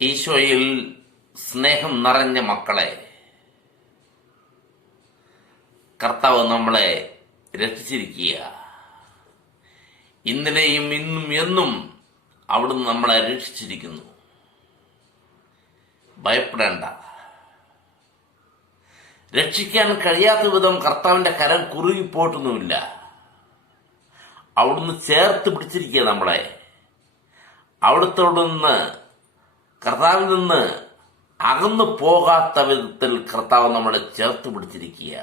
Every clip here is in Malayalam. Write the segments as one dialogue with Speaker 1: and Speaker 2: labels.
Speaker 1: ഈശോയിൽ സ്നേഹം നിറഞ്ഞ മക്കളെ കർത്താവ് നമ്മളെ രക്ഷിച്ചിരിക്കുക. ഇന്നലെയും ഇന്നും എന്നും അവിടുന്ന് നമ്മളെ രക്ഷിച്ചിരിക്കുന്നു. ഭയപ്പെടേണ്ട. രക്ഷിക്കാൻ കഴിയാത്ത വിധം കർത്താവിന്റെ കരം കുറുകിപ്പോട്ടൊന്നുമില്ല. അവിടുന്ന് ചേർത്ത് പിടിച്ചിരിക്കുക നമ്മളെ. അവിടുത്തോട് നിന്ന് കർത്താവിൽ നിന്ന് അകന്നു പോകാത്ത വിധത്തിൽ കർത്താവ് നമ്മളെ ചേർത്ത് പിടിച്ചിരിക്കുക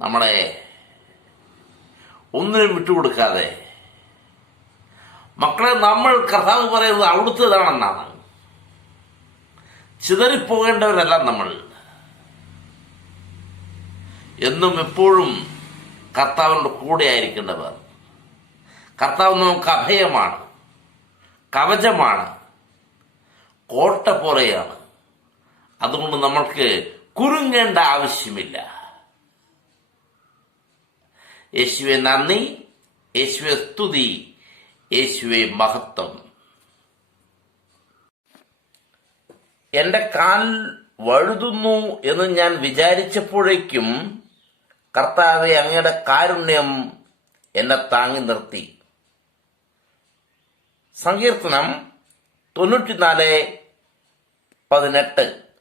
Speaker 1: നമ്മളെ ഒന്നിനും വിട്ടുകൊടുക്കാതെ. മക്കളെ നമ്മൾ കർത്താവ് പറയുന്നത് അവിടുത്തേതാണെന്നാണ്. ചിതറിപ്പോകേണ്ടവരല്ല നമ്മൾ. എന്നും എപ്പോഴും കർത്താവിനോട് കൂടെ ആയിരിക്കേണ്ടവർ. കർത്താവ് നമുക്ക് അഭയമാണ് കവചമാണ്. കോട്ട പോലെയാണ്. അതുകൊണ്ട് നമ്മൾക്ക് കുരുങ്ങേണ്ട ആവശ്യമില്ല. യേശുവെ നന്ദി യേശുവെ സ്തുതി യേശുവെ മഹത്വം. എന്റെ കാൽ വഴുതുന്നു എന്ന് ഞാൻ വിചാരിച്ചപ്പോഴേക്കും കർത്താവെ അങ്ങയുടെ കാരുണ്യം എന്നെ താങ്ങി നിർത്തി. സങ്കീർത്തനം തൊണ്ണൂറ്റിനാല് പതിനെട്ട്.